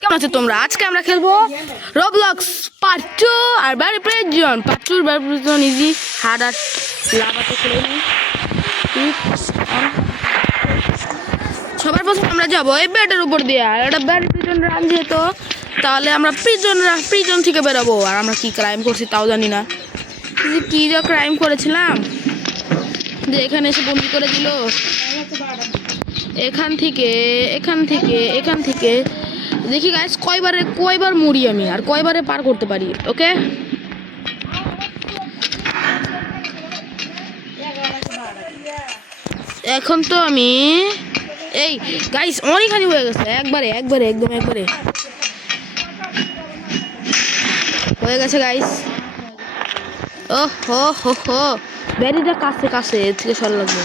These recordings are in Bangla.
কেমন আছো তোমরা? আজকে আমরা খেলবো রবলক্স পার্ট 2 আর Barry prison part 2 Barry prison easy hard আর লাভাতে খেলে নিই। সবার প্রথমে আমরা যাবো এই বেডের উপর দিয়ে, আর এটা ব্যারি প্রিজন রান যেহেতু তাহলে আমরা প্রিজন থেকে বেরোবো। আর আমরা কি ক্রাইম করছি তাও জানি না, কি যা ক্রাইম করেছিলাম যে এখানে এসে বন্দি করে দিল। এখান থেকে দেখি গাইস কয়বার মরি আমি আর কয়বারে পার করতে পারি। ওকে, এখন তো আমি এই গাইস অনেকখানি হয়ে গেছে, একবারে হয়ে গেছে গাইস। ও হো ব্যারিটা কাছে এর থেকে সর লাগবে।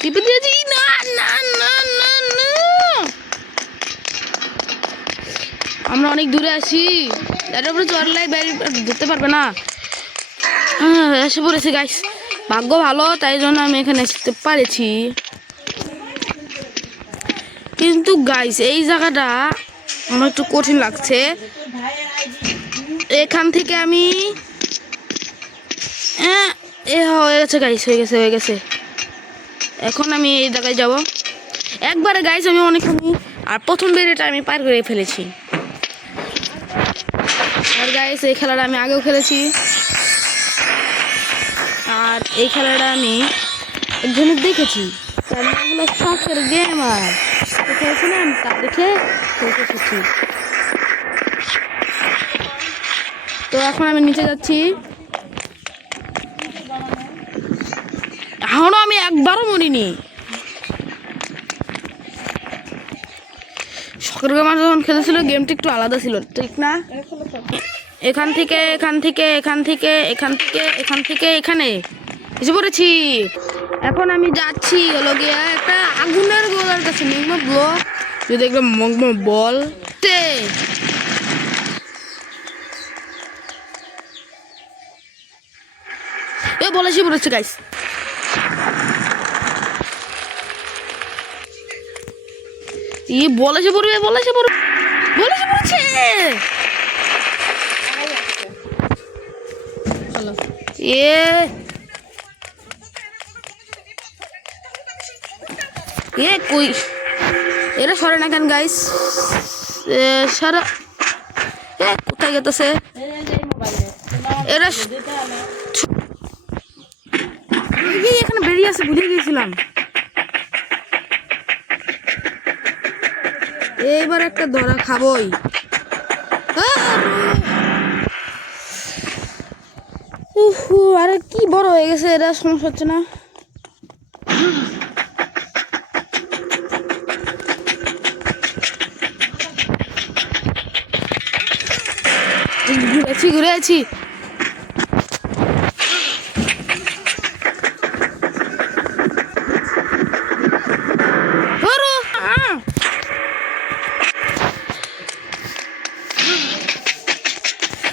টিপে দিয়েছি, না আমরা অনেক দূরে আছি, তার উপরে চড়লাই ব্যারি ধরতে পারবে না। এসে পড়েছি গাইস, ভাগ্য ভালো তাই জন্য আমি এখানে আসতে পারেছি। কিন্তু গাইস এই জায়গাটা আমার একটু কঠিন লাগছে। এখান থেকে আমি হয়ে গেছে গাইস, হয়ে গেছে। এখন আমি এই জায়গায় যাব একবারে গাইস, আমি অনেকখানি আর প্রথম বেরিটা আমি পার করে ফেলেছি। আর গাইস এই খেলাটা আমি আগেও খেলেছি, আর এই খেলাটা আমি একজনের দেখেছি, তার নাম হলো শখের গেমার, খেলেছিলাম তা দেখে খেলতে। তো এখন আমি নিচে যাচ্ছি, এখনো আমি একবারও মরিনি। শখের গেমার যখন খেলেছিল গেমটা একটু আলাদা ছিল, ঠিক না? এখান থেকে এখানে এসে পড়েছি। এখন আমি যাচ্ছি হলো গিয়ে একটা আগুনের গোলার কাছে, ম্যাগমা ব্লক যদি একদম ম্যাগমা বল বলেছি গাইস। বলেছে কই এরা সরে না কেন গাইস? সারা কোথায় গেতেছে এরা? এখানে বেরিয়ে আছে, ভুলে গিয়েছিলাম। এইবার একটা ধরা খাবই। আরে কি বড় হয়ে গেছে, এরা সমস্যা হচ্ছে না। ঘুরে আছি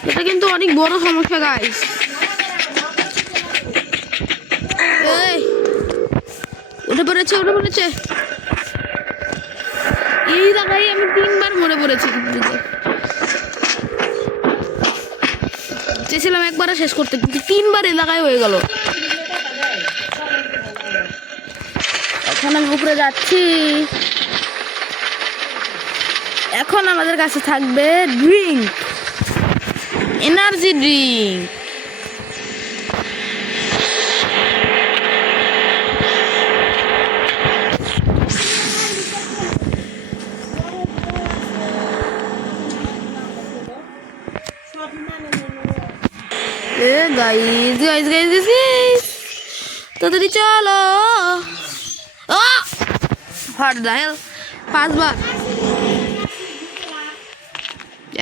এটা কিন্তু অনেক বড় সমস্যা গাইস। উঠে পড়েছে এই জায়গায় আমি 3বার মরে পড়েছি। চেয়েছিলাম একবারে শেষ করতে, কিন্তু 3বার এলাকায় হয়ে গেল। এখন আমি উপরে যাচ্ছি, এখন আমাদের কাছে থাকবে এনার্জি ড্রিঙ্ক। গাইস তাড়াতাড়ি চলো। পাঁচবার।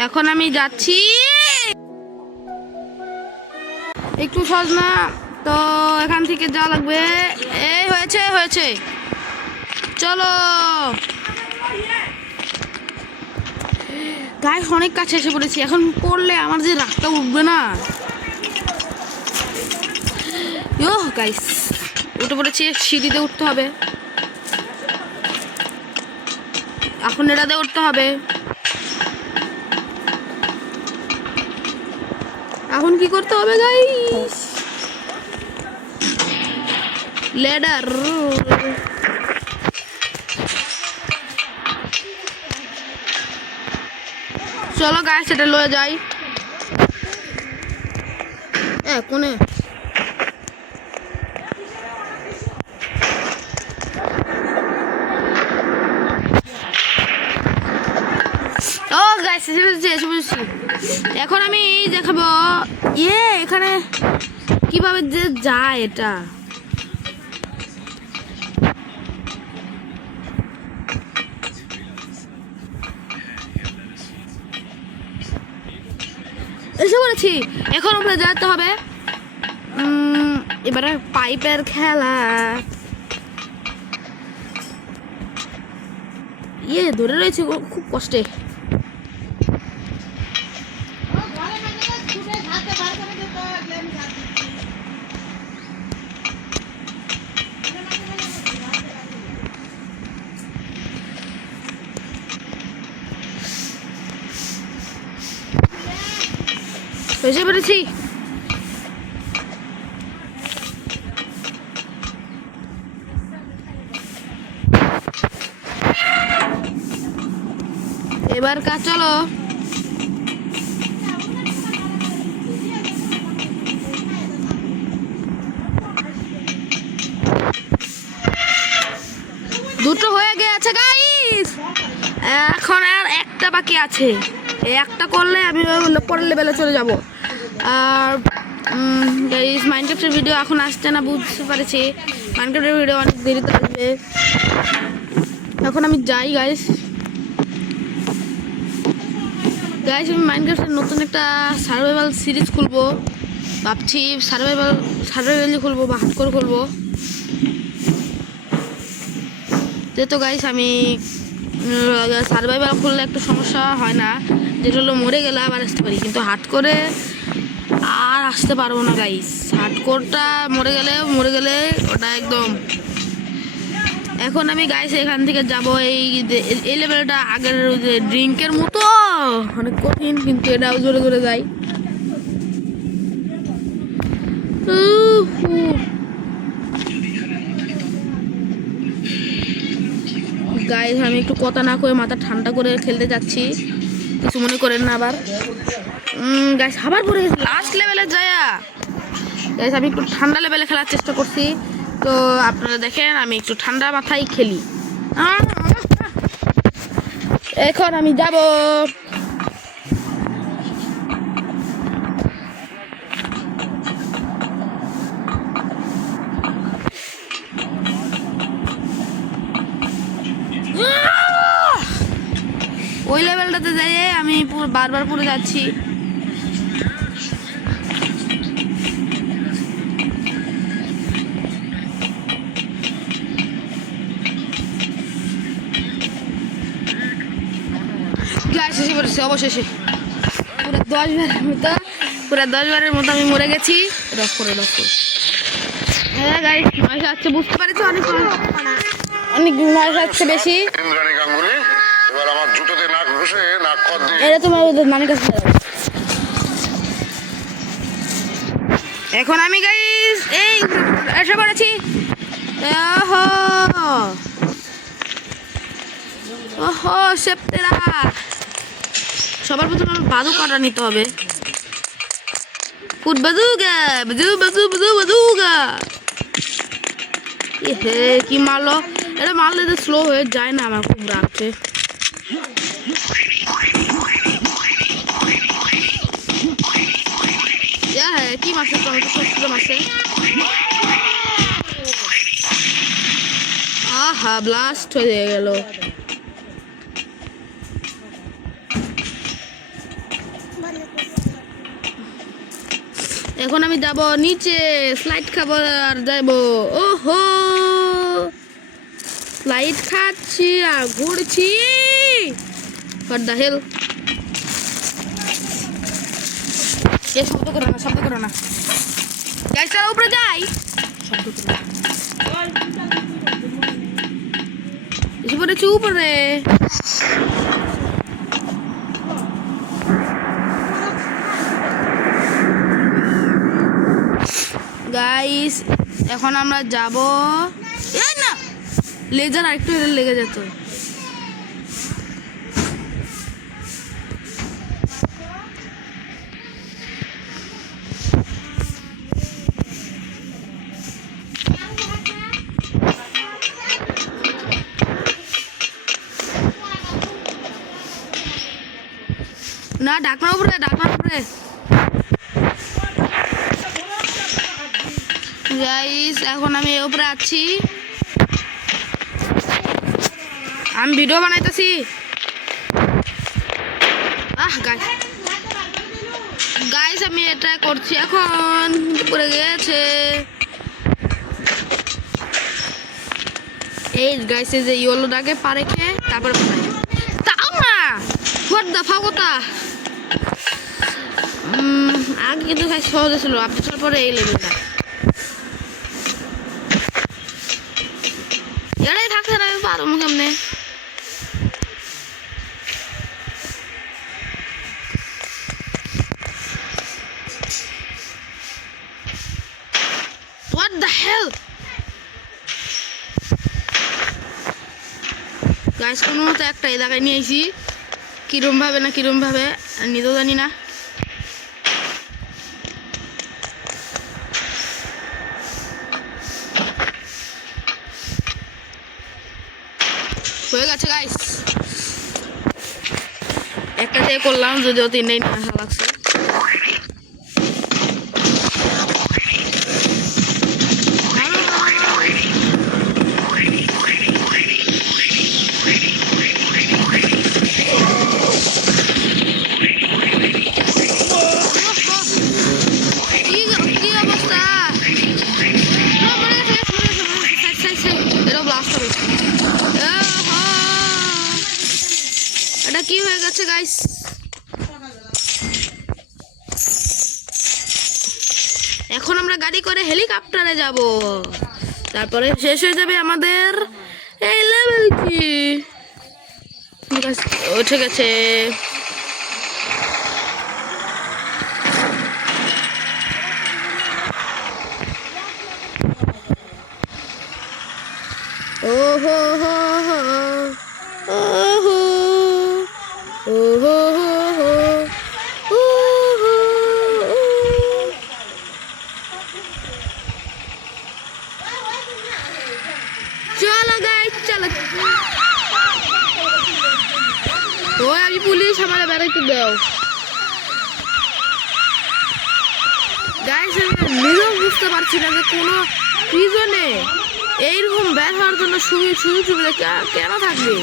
এখন আমি যাচ্ছি, একটু সহজ না তো, এখান থেকে যাওয়া লাগবে। এই হয়েছে চলো গাইস, অনেক কাছে এসে পড়েছি। এখন পড়লে আমার যে রাগটা উঠবে না। গাইস উঠে পড়েছি, সিঁড়িতে উঠতে হবে। এখন এটাতে উঠতে হবে। এখন কি করতে হবে গাইস? লেডার চলো গাইস এটা লয়ে যাই। কোনে ও গাইস এসে বুঝছি। এখন আমি দেখাবো এখানে কিভাবে যে যায় এটা। এসে বলেছি এখন উপরে যেতে হবে। এবারে পাইপের খেলা। ধরে রয়েছে খুব কষ্টে। এসে পড়েছি। এবার কাজ চলো। দুটো হয়ে গেছে গাইস, এখন আর একটা বাকি আছে। একটা করলে আমি পরের লেভেলে চলে যাব। আর গাইস মাইনক্রাফটের ভিডিও এখন আসছে না বুঝতে পারছি। মাইনক্রাফটের ভিডিও অনেক দেরিতে আসবে। এখন আমি যাই গাইস। আমি মাইনক্রাফটের নতুন একটা সার্ভাইভাল সিরিজ খুলবো ভাবছি। সার্ভাইভালই খুলবো বা হার্ডকোর খুলবো। যেহেতু গাইস আমি সার্ভাইভাল খুললে একটু সমস্যা হয় না, যেটা হলো মরে গেলে আবার আসতে পারি, কিন্তু হার্ডকোরে আর আসতে পারবো না গাইস। হার্ডকোরটা মরে গেলে ওটা একদম। এখন আমি গাইস এখান থেকে যাব। এই লেভেলটা আগের যে ড্রিঙ্কের মতো অনেক কঠিন, কিন্তু এটাও জোরে জোরে যাই। গাইস আমি একটু কথা না কয়ে মাথা ঠান্ডা করে খেলতে যাচ্ছি, কিছু মনে করেন না আবার। গাইস আবার পরে লাস্ট লেভেলে যায়া গাইস আমি একটু ঠান্ডা লেভেলে খেলার চেষ্টা করছি। তো আপনারা দেখেন আমি একটু ঠান্ডা মাথায় খেলি। এখন আমি যাব। ওই লেভেলটাতে যাই আমি বারবার পড়ে যাচ্ছি। অবশেষে পুরো 10 বারের মতো আমি মরে গেছি। রফ করে হ্যাঁ গাইস নয়েস আসছে, বুঝতে পারছি অনেক নয়েস আসছে বেশি। এটা তোমার নানির কাছে। এখন আমি গাইস এই এসে পড়েছি। ওহো সেপ্টেরা। সবার প্রথমে বাদু কাটা নিতে হবে। ফুট বাদুগা বাদুগা। কি মারলো এটা? মারলে তো স্লো হয়ে যায় না, আমার খুব রাখছে। কি মারছে? টমেটো সস মারছে। আহা ব্লাস্ট হয়ে গেল। এখন আমি যাব নিচে, স্লাইড খাবো আর যাবো। ওহো স্লাইড খাচ্ছি আর ঘুরছি। What the hell? শব্দ করো না গাইস, চলো উপরে যাই। শব্দ করো না। পড়েছি উপরে। গাইস এখন আমরা যাব। এই না লেজার আরেকটু লেগে যেত। না ঢাকনার উপরে গাইস এখন আমি এর উপরে আছি। আমি ভিডিও বানাইতেছি। গাইস আমি এটা করছি এখন। উপরে গেছে এই গাইস যে ইয়েলোটাকে পারে খেয়ে তারপরে তাও না হোয়াট দা ফাগোতা। আগে কিন্তু খাই সহজে ছিল, আপনার পরে এই লেভেলটা এটাই থাকছে না। আমি পারবো কেমনে? What the hell? গাইস কোনো মতো একটা এই জায়গায় নিয়ে আইছি। কিরম ভাবে নিজেও জানি না। হয়ে গেছে গাইস, একটা দিয়ে করলাম, যদিও তিনটাই আসা লাগছে। কি অবস্থা? এটা কি হয়ে গেছে গাইস? এখন আমরা গাড়ি করে হেলিকপ্টারে যাব, তারপরে শেষ হয়ে যাবে আমাদের এই লেভেলটি। উঠে গেছে। ও হো হো হো ও হো ও হো হো ও হো। চলো গাইস চলো। ও আমি পুলিশ, আমার বেড়াইতে দাও গাইস। আমি নিজেও বুঝতে পারছি না যে কোনো প্রিজনে এইরকম ব্যাট হওয়ার জন্য সুযোগ সুবিধা কেন থাকবে।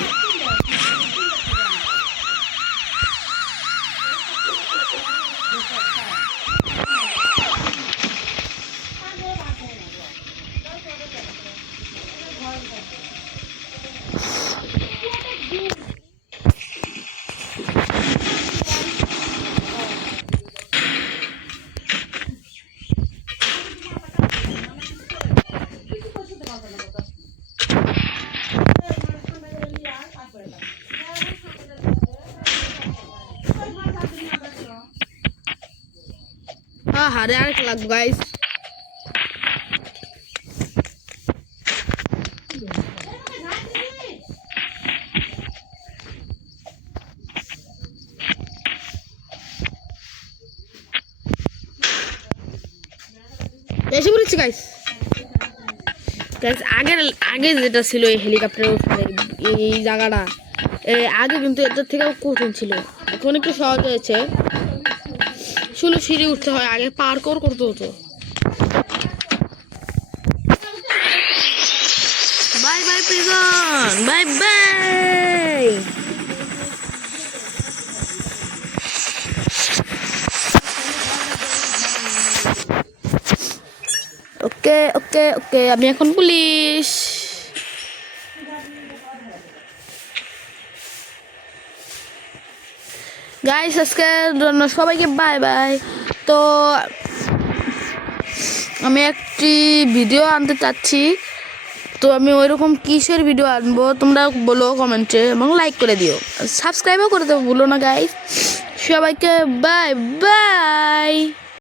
হারে আরেক লাগবে গাইস। এসে পড়েছি গাইস। আগে যেটা ছিল এই হেলিকপ্টারের উপরে এই জায়গাটা, আগে কিন্তু এটার থেকেও কঠিন ছিল, এখন একটু সহজ হয়েছে। শুধু সিঁড়ি উঠতে হয়, আগে পার্কোর করতে হতো। Bye bye prison, bye bye. Okay okay okay, আমি এখন পুলিশ। গাইস আজকের জন্য সবাইকে বাই বাই। তো আমি একটি ভিডিও আনতে চাচ্ছি, তো আমি ওইরকম কিসের ভিডিও আনবো তোমরা বলো কমেন্টে এবং লাইক করে দিও, সাবস্ক্রাইবও করে দেবো ভুলো না গাইস। সবাইকে বাই বাই।